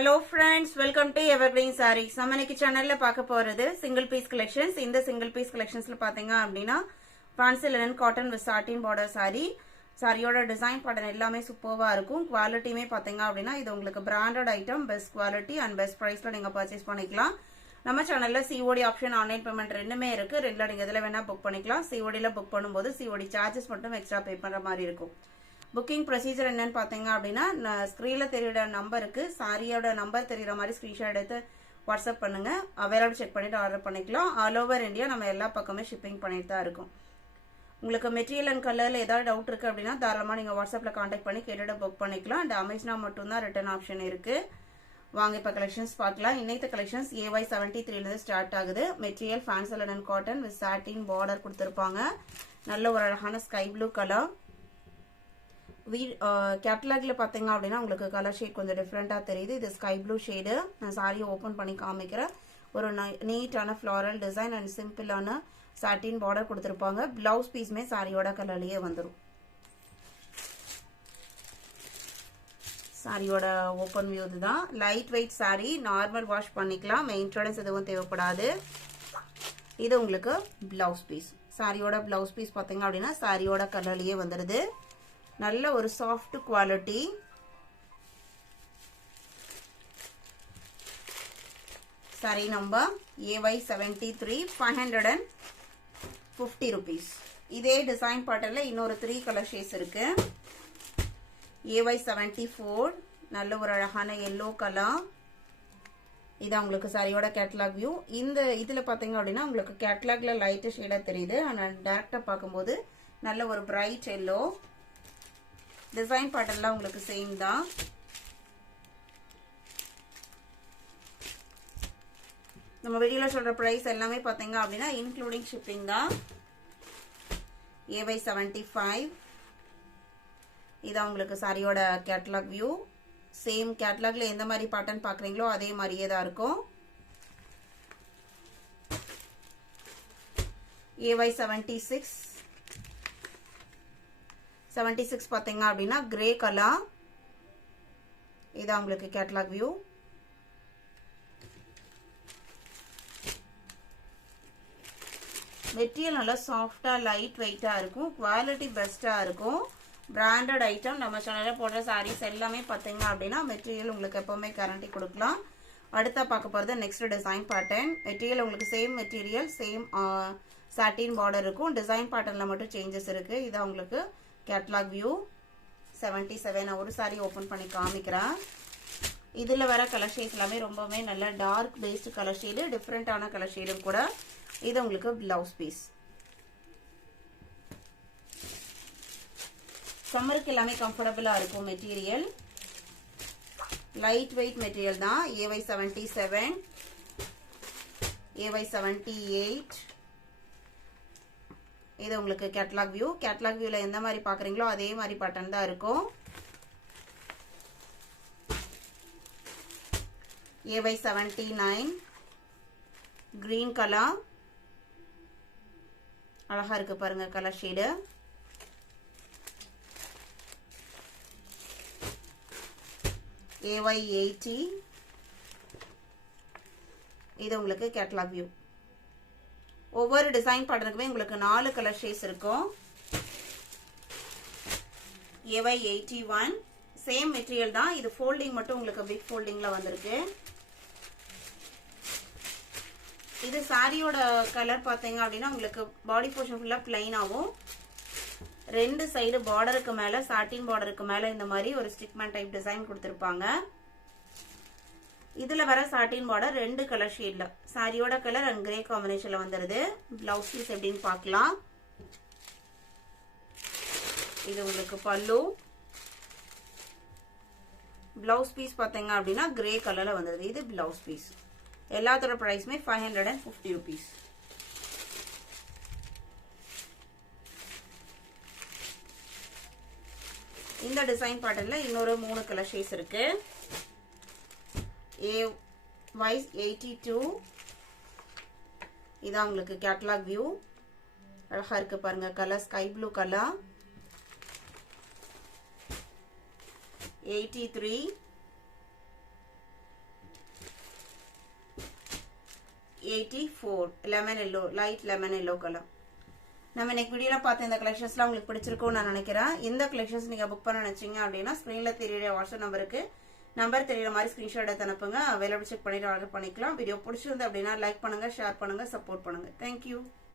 Hello friends, welcome to Evergreen Sarees. நம்ம இன்னைக்கு சேனல்ல பார்க்க போறது single piece collections. இந்த single piece collectionsல பாத்தீங்க அப்படினா fancy linen cotton with satin border saree. சாரியோட டிசைன் பேட்டர்ன் எல்லாமே சூப்பர்வா இருக்கும். குவாலிட்டியுமே பாத்தீங்க அப்படினா இது உங்களுக்கு branded item, best quality and best பிரைஸ்ல நீங்க பர்ச்சேஸ் பண்ணிக்கலாம். நம்ம சேனல்ல COD ஆப்ஷன் ஆன்லைன் பேமெண்ட் ரெண்டுமே இருக்கு. ரெண்டுல நீங்க எதுல வேணா புக் பண்ணிக்கலாம். COD ல புக் பண்ணும்போது COD சார்ஜஸ் மட்டும் எக்ஸ்ட்ரா பே பண்ற மாதிரி இருக்கும். புக்கிங் ப்ரொசீஜர் என்னன்னு பாத்தீங்க அப்படின்னா ஸ்கிரீன்ல தெரியுற நம்பருக்கு சாரியோட நம்பர் தெரியுற மாதிரி ஸ்கிரீன்ஷாட் எடுத்து வாட்ஸ்அப் பண்ணுங்க. அவைலபிள் செக் பண்ணிட்டு ஆர்டர் பண்ணிக்கலாம். ஆல் ஓவர் இந்தியா நம்ம எல்லா பக்கமே ஷிப்பிங் பண்ணிட்டு தான் இருக்கும். உங்களுக்கு மெட்டீரியல் அண்ட் கலர்ல ஏதாவது டவுட் இருக்கு அப்படின்னா தாராளமா நீங்க வாட்ஸ்அப்ல கான்டாக்ட் பண்ணி கேட்டுட்டு புக் பண்ணிக்கலாம். டேமேஜ்னா மட்டும் தான் ரிட்டர்ன் ஆப்ஷன் இருக்கு. வாங்க இப்ப கலெக்ஷன்ஸ் பார்க்கலாம். இன்னைக்கு கலெக்ஷன்ஸ் AY73 ல இருந்து ஸ்டார்ட் ஆகுது. Material fancy linen cotton with satin border கொடுத்திருப்பாங்க. நல்ல ஒரு அழகான ஸ்கை ப்ளூ கலர். கேட்டலாக்ல பாத்தீங்க அப்படின்னா உங்களுக்கு கலர் ஷேட் கொஞ்சம் டிஃப்ரெண்டா தெரியுது. இது ஸ்கை ப்ளூ ஷேடு. நான் சாரியை ஓபன் பண்ணி காமிக்கிறேன். ஒரு நீட்டான ஃப்ளாரல் டிசைன் அண்ட் சிம்பிளான சாட்டின் பார்டர் கொடுத்திருப்பாங்க. பிளவுஸ் பீஸ்மே சாரியோட கலர்லயே வந்துடும். சாரியோட ஓபன் வியூ இதுதான். Light weight sorry, normal wash பண்ணிக்கலாம். மெயின்டெனன்ஸ் எதுவும் தேவைப்படாது. இது உங்களுக்கு பிளவுஸ் பீஸ். சாரியோட பிளவுஸ் பீஸ் பாத்தீங்க அப்படின்னா சாரியோட கலர்லயே வந்துருது. நல்ல ஒரு soft quality. Sorry number AY73 550 rupees. இதே டிசைன் பேட்டர்ன்ல இன்னொரு 3 கலர் ஷேட்ஸ் இருக்கு. AY74 நல்ல ஒரு அழகான yellow கலர். இது உங்களுக்கு சாரியோட கேட்டலாக் வியூ. இந்த இதுல பாத்தீங்க அப்படின்னா உங்களுக்கு கேட்டலாக்ல லைட் ஷேடா தெரியுது. ஆனா டைரக்டா பார்க்கும்போது நல்ல ஒரு பிரைட் yellow. டிசைன் பேட்டர்ன்லாம் உங்களுக்கு சேம் தான். நம்ம வீடியோல சொல்ற பிரைஸ் எல்லாமே பாத்தீங்க அப்படின்னா இன்க்ளூடிங் ஷிப்பிங் தான். AY75 இது உங்களுக்கு சாரியோட கேட்டலாக் வியூ. சேம் கேட்டலாக்ல எந்த மாதிரி பேட்டர்ன் பாக்குறீங்களோ அதே மாதிரியே தான் இருக்கும். AY76 பாத்தீங்க அப்படின்னா கிரே கலர். இது உங்களுக்கு கேட்டலாக் வியூ. மெட்டீரியல் நல்லா சாஃப்டா லைட் வெயிட்டா இருக்கும். குவாலிட்டி பெஸ்டா இருக்கும். Branded item. நம்ம சேனல்ல போடுற சாரீஸ் எல்லாமே பாத்தீங்க அப்படின்னா மெட்டீரியல் உங்களுக்கு எப்பவுமே கேரண்டி கொடுக்கலாம். அடுத்த பார்க்க போறது நெக்ஸ்ட் டிசைன் பேட்டர்ன். மெட்டீரியல் உங்களுக்கு சேம் மெட்டீரியல், சேம் சாட்டின் பார்டர் இருக்கும். டிசைன் பேட்டர்ன்ல மட்டும் சேஞ்சஸ் இருக்கு. இது உங்களுக்கு கேட்டலாக் வியூ. 77 ஒரு சாரி ஓபன் பண்ணி காமிக்கிறேன். இதுல வர கலர் ஷேட்ஸ் எல்லாமே ரொம்பவே நல்ல டார்க் பேஸ்ட் கலர் ஷேடு, டிஃப்ரெண்டான கலர் ஷேடும் கூட. இது உங்களுக்கு பிளவுஸ் பீஸ். சம்மருக்கு எல்லாமே கம்ஃபர்டபுளா இருக்கும் மெட்டீரியல். லைட் வெயிட் மெட்டீரியல் தான். AY77 AY78 இது உங்களுக்கு கேட்டலாக் வியூ. கேட்டலாக் வியூல எந்த மாதிரி பாக்குறீங்களோ அதே மாதிரி பேட்டர்ன் தான் இருக்கும். AY79 green colour. அழகா இருக்கு பாருங்க கலர் ஷேடு. AY80 இது உங்களுக்கு கேட்டலாக் வியூ. ஒவ்வொரு டிசைன் பேட்டர்னுக்குமே உங்களுக்கு 4 கலர் ஷேட்ஸ் இருக்கும். AY81 சேம் மெட்டீரியல் தான். இது ஃபோல்டிங் மட்டும் உங்களுக்கு பிக் ஃபோல்டிங்ல வந்திருக்கு. இது சாரியோட கலர் பாத்தீங்க அப்படின்னா உங்களுக்கு பாடி போர்ஷன் ஃபுல்லா பிளைனாவும், ரெண்டு சைடு பார்டருக்கு மேல சாட்டின் பார்டருக்கு மேல இந்த மாதிரி ஒரு ஸ்டிக்மேன் டைப் டிசைன் கொடுத்திருப்பாங்க. இதுல வர சாட்டின் பார்டர் 2 கலர் ஷேட்ல சாரியோட கலர் அண்ட் கிரே காம்பினேஷன்ல வந்துருது. பிளவுஸ் பீஸ் எப்படின்னு பார்க்கலாம். இது உங்களுக்கு பல்லு. பிளவுஸ் பீஸ் பாத்தீங்க அப்படின்னா கிரே கலர்ல வந்துருது. இது பிளவுஸ் பீஸ். எல்லாத்தோட பிரைஸ்மே 550 rupees. இந்த டிசைன் பேட்டர்ன்ல இன்னொரு 3 கலர் ஷேட்ஸ் இருக்கு. AY82 இதான் உங்களுக்கு கேட்டலாக் வியூ. அழகா இருக்கு பாருங்க colour. Sky blue colour. 83 84 lemon yellow, light lemon yellow colour. நம்ம இன்னைக்கு வீடியோல பார்த்த இந்த கலெக்ஷன்ஸ்லாம் உங்களுக்கு பிடிச்சிருக்கும்னு நான் நினைக்கிறேன். இந்த கலெக்ஷன்ஸ் நீங்க புக் பண்ண நினைச்சீங்க அப்படின்னா ஸ்கிரீன்ல தெரியற வாட்ஸ்அப் நம்பருக்கு நம்பர் தெரியற மாதிரி ஸ்கிரீன்ஷாட் எடுத்து அனுப்புங்க. அவைலபிள் செக் பண்ணிட்டு ஆர்டர் பண்ணிக்கலாம். வீடியோ பிடிச்சிருந்து அப்படின்னா லைக் பண்ணுங்க, ஷேர் பண்ணுங்க, சப்போர்ட் பண்ணுங்க. தேங்க்யூ.